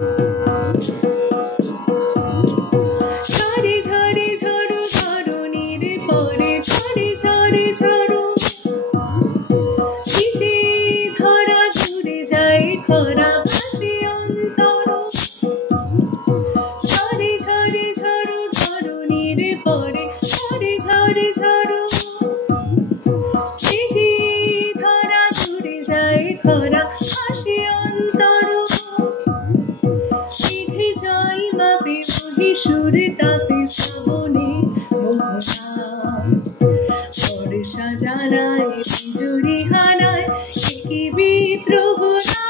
ঝরে ঝরে ঝড়ো ধরণীর পরে ঝরে ঝরে ঝড়ো ভিজে ধরা জুড়ে যায় খরা ভাসে অন্তর ঝরে ঝরে ঝড়ো ধরণীর পরে ঝরে ঝরে ঝড়ো ভিজে ধরা জুড়ে যায় খরা ভাসে অন্তর জল মাপে মহীশুর তাপে শ্রাবণে মোহনা বর্ষা জানায় বিজুরি হানায় কি বিদ্রোহ না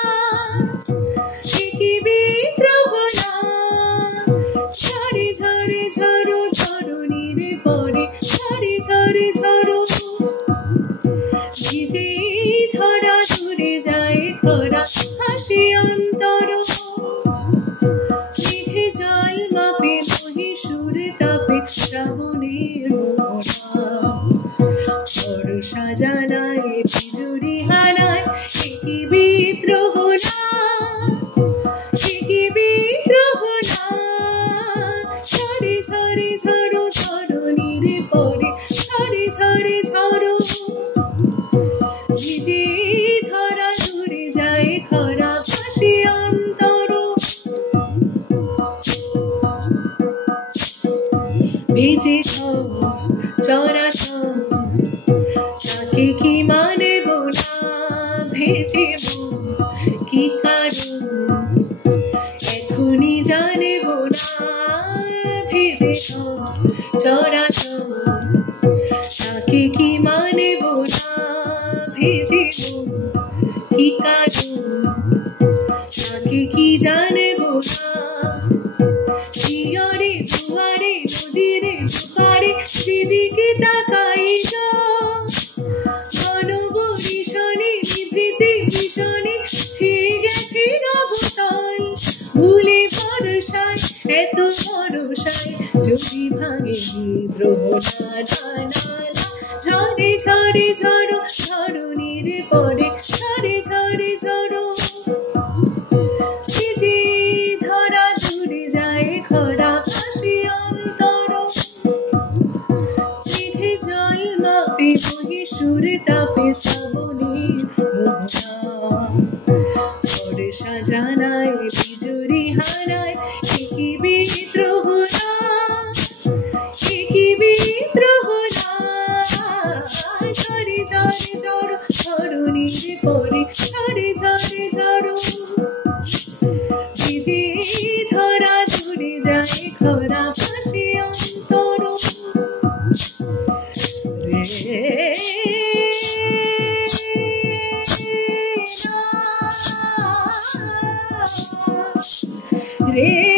কি বিদ্রোহ না ঝরে ঝরে ঝড়ো ধরণীর পরে ঝরে ঝরে ঝড়ো ভিজে ধরা জুড়ে যায় খরা হাসি অন্তর জল মাপে মহীশুর তাপে শ্রাবণের মোহনা বর্ষা জানায় বিজুরি হানায় কি বিদ্রোহ না কি বিদ্রোহ না ঝরে ঝরে ঝড়ো ধরণীর পরে ঝরে ঝরে ঝড়ো ভিজে ধরা জুড়ে যায় খরা ভাসে অন্তর ভেজে চরাচর তাকে কি মানব না ভেজে কি কারণ এখনই জানব না ভেজে চরাচর তাকে কি মানব না ভেজে কি কারণ তাকে কি জানব না শিয়রে দুয়ারে নদীরে দুপারে সেদিকে তাকাই ঘনবরিশনে নিভৃতে ভীষণে ছেয়ে গেছে নবতল ভুলে ভরসায় এত ভরসায় যদি ভাঙে বিদ্রোহ না ঝরে ঝরে ঝড়ো ধরণীর পরে ঝরে ঝরে ঝড়ো ভিজে ধরা জুড়ে যায় খরা ভাসে অন্তর মেঘে জল মাপে মহীশুর তাপে শ্রাবণের মোহনা বর্ষা জানায় বিজুরি হানায় কি বিদ্রোহ না কি বিদ্রোহ না ঝরে ঝরে ঝড়ো ধরণীর পরে ঝরে ঝরে ঝড়ো ভিজে ধরা জুড়ে যায় খরা ভাসে অন্তর রে